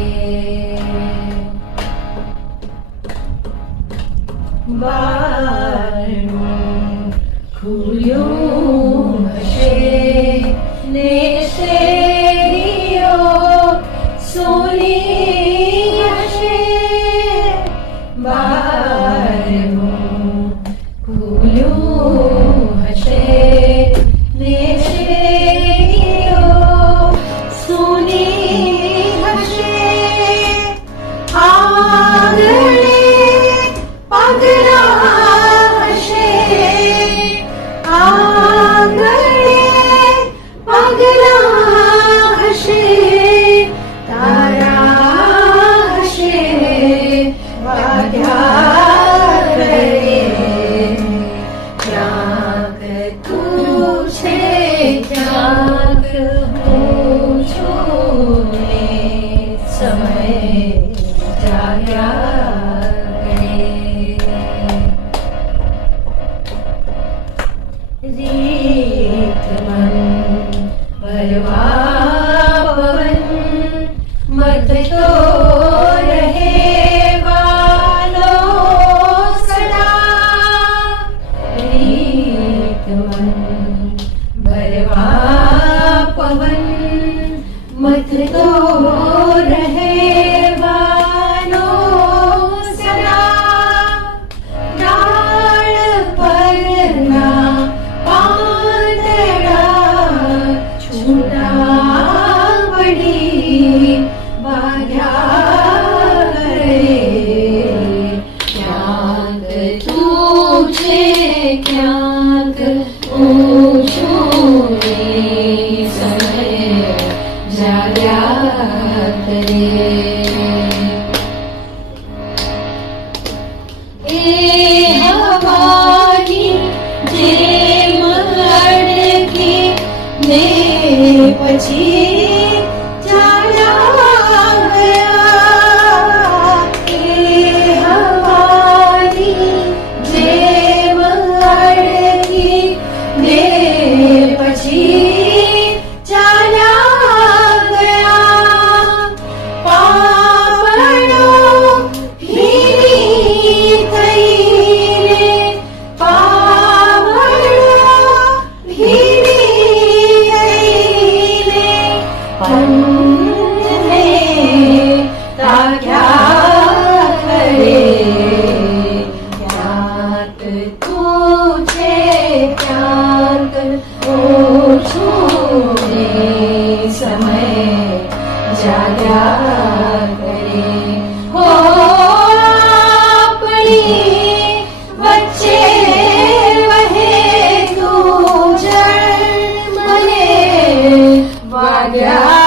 Hare Oh. Uh-huh. मत तो रह પછી છું સમય જાગ્યા કરે. હો આપણી વચ્ચે વહે તું જળ મને વાગ્યા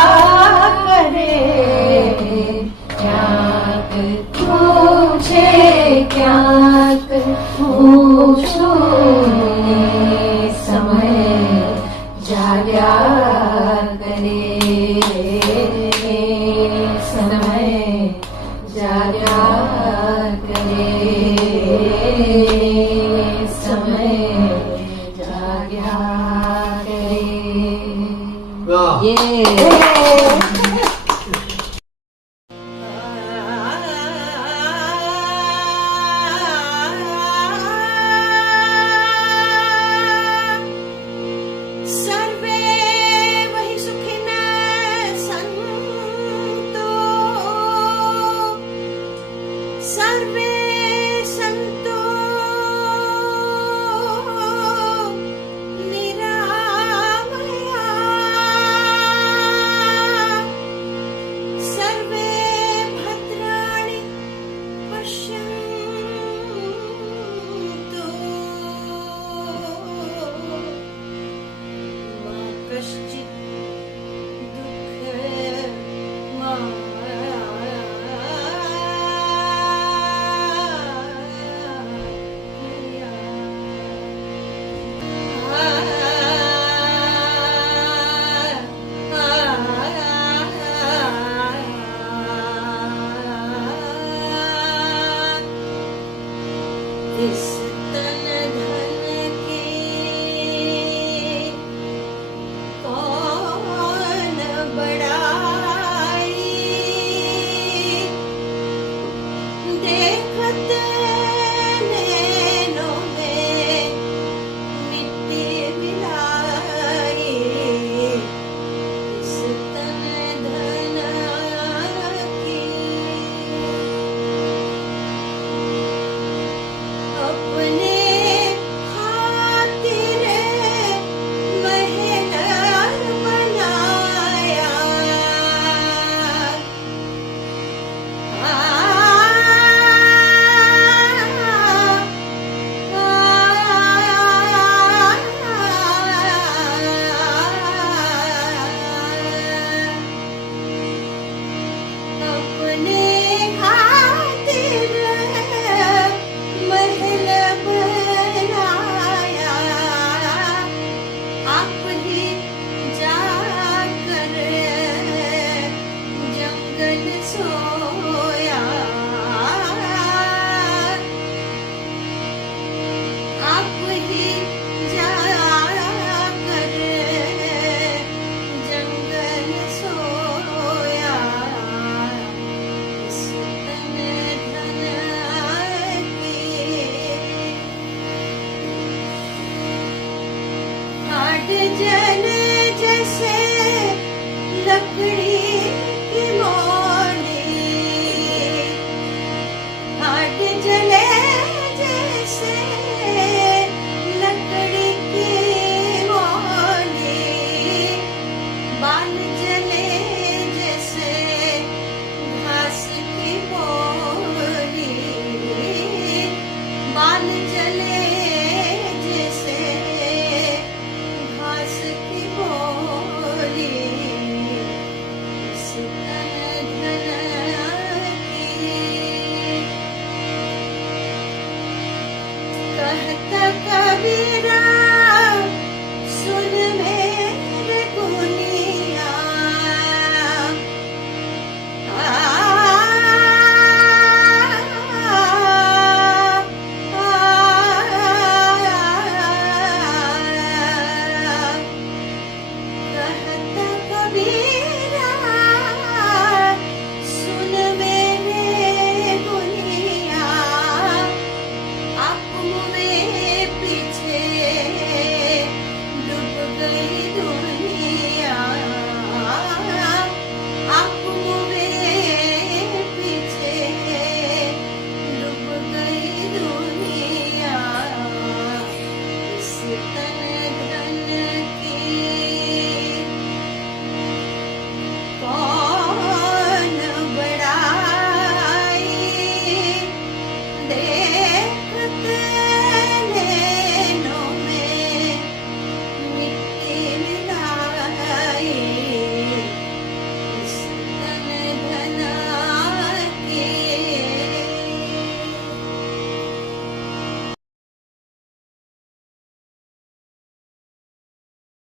Did you?